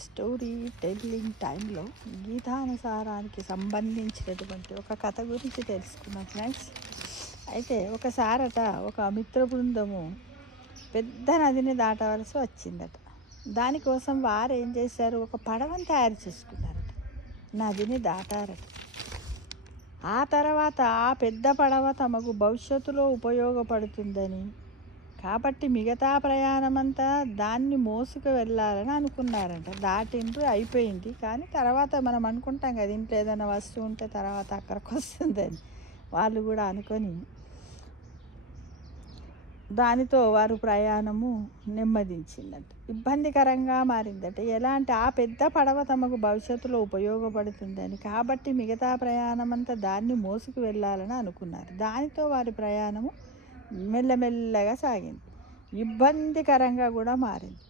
Story telling టైంలో గీతానుసారానికి సంబంధించినటువంటి ఒక కథ గురించి తెలుసుకున్నాం ఫ్రెండ్స్. అయితే ఒకసారట ఒక మిత్ర బృందము పెద్ద నదిని దాటవలసి వచ్చిందట. దానికోసం వారు ఏం చేశారు, ఒక పడవను తయారు చేసుకున్నారట. నదిని దాటారట. ఆ తర్వాత ఆ పెద్ద పడవ తమకు భవిష్యత్తులో ఉపయోగపడుతుందని, కాబట్టి మిగతా ప్రయాణమంతా దాన్ని మోసుకు వెళ్ళాలని అనుకున్నారంట. దాటిండ్రు, అయిపోయింది. కానీ తర్వాత మనం అనుకుంటాం కదా, ఇంట్లో ఏదైనా వస్తువు ఉంటే తర్వాత అక్కడికి వస్తుందని. వాళ్ళు కూడా అనుకొని దానితో వారు ప్రయాణము నెమ్మదించిందట. ఇబ్బందికరంగా మారిందట. ఎలా అంటే ఆ పెద్ద పడవ తమకు భవిష్యత్తులో ఉపయోగపడుతుందని, కాబట్టి మిగతా ప్రయాణమంతా దాన్ని మోసుకు వెళ్ళాలని అనుకున్నారు. దానితో వారి ప్రయాణము మెల్లమెల్లగా సాగింది. ఇబ్బందికరంగా కూడా మారింది.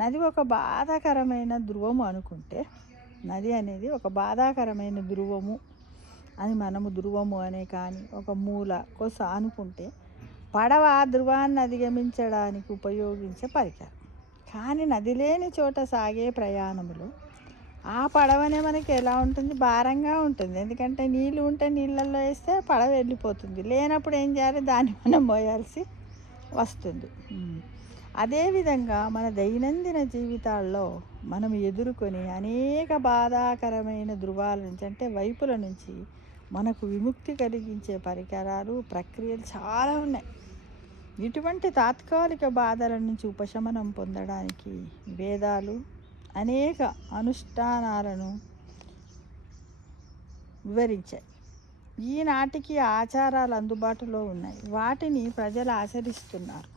నది ఒక బాధాకరమైన ధ్రువము అనుకుంటే, నది అనేది ఒక బాధాకరమైన ధ్రువము అని మనము ధ్రువము అనే కానీ ఒక మూల కొస అనుకుంటే, పడవ ఆ ధ్రువాన్ని అధిగమించడానికి ఉపయోగించే పరికరం. కానీ నది లేని చోట సాగే ప్రయాణములో ఆ పడవనే మనకి ఎలా ఉంటుంది, భారంగా ఉంటుంది. ఎందుకంటే నీళ్ళు ఉంటే నీళ్ళల్లో వేస్తే పడవ వెళ్ళిపోతుంది, లేనప్పుడు ఏం చేయాలి, దాన్ని మనం మోయాల్సి వస్తుంది. అదేవిధంగా మన దైనందిన జీవితాల్లో మనం ఎదుర్కొని అనేక బాధాకరమైన ధృవాల నుంచి, అంటే వైపుల నుంచి మనకు విముక్తి కలిగించే పరికరాలు, ప్రక్రియలు చాలా ఉన్నాయి. ఇటువంటి తాత్కాలిక బాధల నుంచి ఉపశమనం పొందడానికి వేదాలు అనేక అనుష్ఠానాలను వివరించాయి. ఈనాటికి ఆచారాలు అందుబాటులో ఉన్నాయి, వాటిని ప్రజలు ఆచరిస్తున్నారు.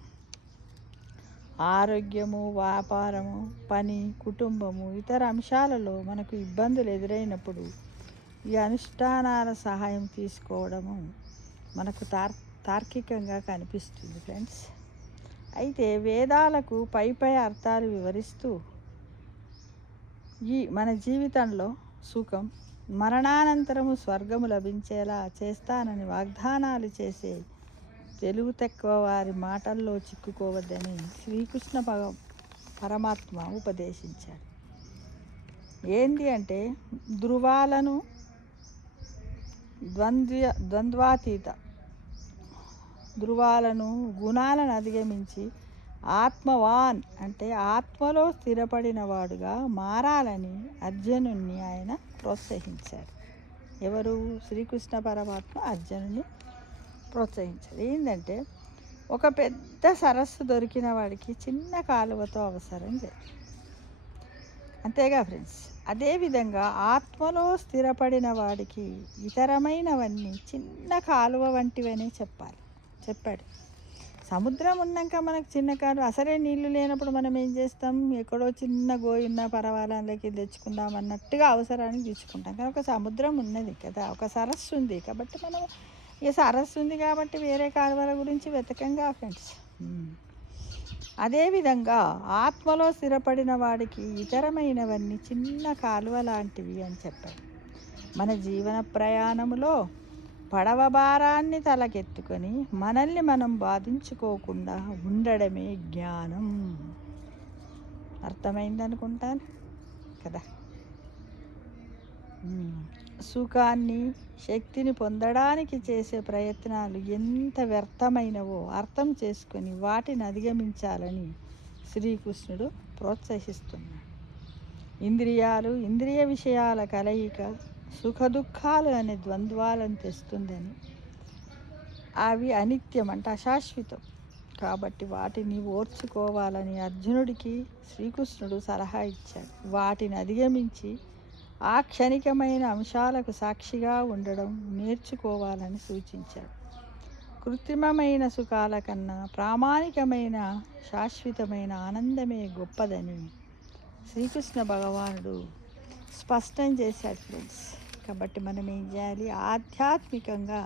ఆరోగ్యము, వ్యాపారము, పని, కుటుంబము, ఇతర అంశాలలో మనకు ఇబ్బందులు ఎదురైనప్పుడు ఈ అనుష్ఠానాల సహాయం తీసుకోవడము మనకు తార్కికంగా కనిపిస్తుంది ఫ్రెండ్స్. అయితే వేదాలకు పై అర్థాలు వివరిస్తూ మన జీవితంలో సుఖం, మరణానంతరము స్వర్గము లభించేలా చేస్తానని వాగ్దానాలు చేసే తెలుగు తక్కువ వారి మాటల్లో చిక్కుకోవద్దని శ్రీకృష్ణ పరమాత్మ ఉపదేశించాడు. ఏంటి అంటే, ధృవాలను ద్వంద్వాతీత ధృవాలను, గుణాలను అధిగమించి ఆత్మవాన్ అంటే ఆత్మలో స్థిరపడిన వాడుగా మారాలని అర్జునుణ్ణి ఆయన ప్రోత్సహించాడు. ఎవరు? శ్రీకృష్ణ పరమాత్మ అర్జునుని ప్రోత్సహించాడు. ఏంటంటే, ఒక పెద్ద సరస్సు దొరికిన వాడికి చిన్న కాలువతో అవసరం లేదు. అంతేగా ఫ్రెండ్స్. అదేవిధంగా ఆత్మలో స్థిరపడిన వాడికి ఇతరమైనవన్నీ చిన్న కాలువ వంటివనే చెప్పాడు. సముద్రం ఉన్నాక మనకు చిన్న కాలువ, అసలే నీళ్లు లేనప్పుడు మనం ఏం చేస్తాం, ఎక్కడో చిన్న గోయున్న పర్వాలంలోకి తెచ్చుకుందాం అన్నట్టుగా అవసరానికి తెచ్చుకుంటాం. కానీ ఒక సముద్రం ఉన్నది కదా, ఒక సరస్సు ఉంది కాబట్టి మనం ఇక సరస్సు ఉంది కాబట్టి వేరే కాలువల గురించి వెతకంగా ఫ్రెండ్స్. అదేవిధంగా ఆత్మలో స్థిరపడిన వాడికి ఇతరమైనవన్నీ చిన్న కాలువ లాంటివి అని చెప్పాడు. మన జీవన ప్రయాణములో పడవ భారాన్ని తలకెత్తుకొని మనల్ని మనం బాధించుకోకుండా ఉండడమే జ్ఞానం. అర్థమైందనుకుంటాను కదా. సుఖాన్ని, శక్తిని పొందడానికి చేసే ప్రయత్నాలు ఎంత వ్యర్థమైనవో అర్థం చేసుకొని వాటిని అధిగమించాలని శ్రీకృష్ణుడు ప్రోత్సహిస్తున్నాడు. ఇంద్రియాలు, ఇంద్రియ విషయాల కలయిక సుఖ దుఃఖాలు అనే ద్వంద్వాలను తెస్తుందని, అవి అనిత్యం అంటే అశాశ్వతం కాబట్టి వాటిని ఓర్చుకోవాలని అర్జునుడికి శ్రీకృష్ణుడు సలహా ఇచ్చాడు. వాటిని అధిగమించి ఆ క్షణికమైన అంశాలకు సాక్షిగా ఉండడం నేర్చుకోవాలని సూచించాడు. కృత్రిమమైన సుఖాల కన్నా ప్రామాణికమైన శాశ్వతమైన ఆనందమే గొప్పదని శ్రీకృష్ణ భగవానుడు స్పష్టం చేశాడు ఫ్రెండ్స్. కాబట్టి మనం ఏం చేయాలి, ఆధ్యాత్మికంగా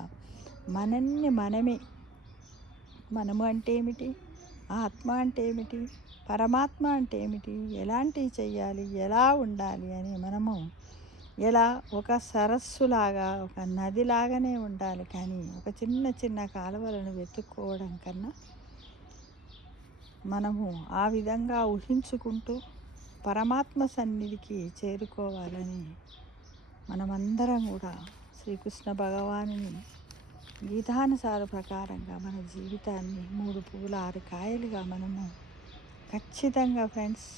మనము అంటే ఏమిటి, ఆత్మ అంటే ఏమిటి, పరమాత్మ అంటే ఏమిటి, ఎలాంటివి చెయ్యాలి, ఎలా ఉండాలి అని మనము ఎలా ఒక సరస్సులాగా, ఒక నదిలాగానే ఉండాలి. కానీ ఒక చిన్న కాలువలను వెతుక్కోవడం కన్నా మనము ఆ విధంగా ఊహించుకుంటూ పరమాత్మ సన్నిధికి చేరుకోవాలని మనమందరం కూడా శ్రీకృష్ణ భగవానుని గీతానుసార ప్రకారంగా మన జీవితాన్ని 3 పువ్వుల 6 కాయలుగా మనము ఖచ్చితంగా ఫ్రెండ్స్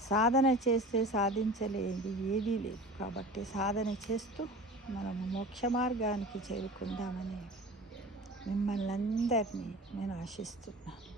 సాధన చేస్తే సాధించలేనిది ఏదీ లేదు. కాబట్టి సాధన చేస్తూ మనము మోక్ష మార్గానికి చేరుకుందామని మిమ్మల్ని అందరినీ నేను ఆశిస్తున్నాను.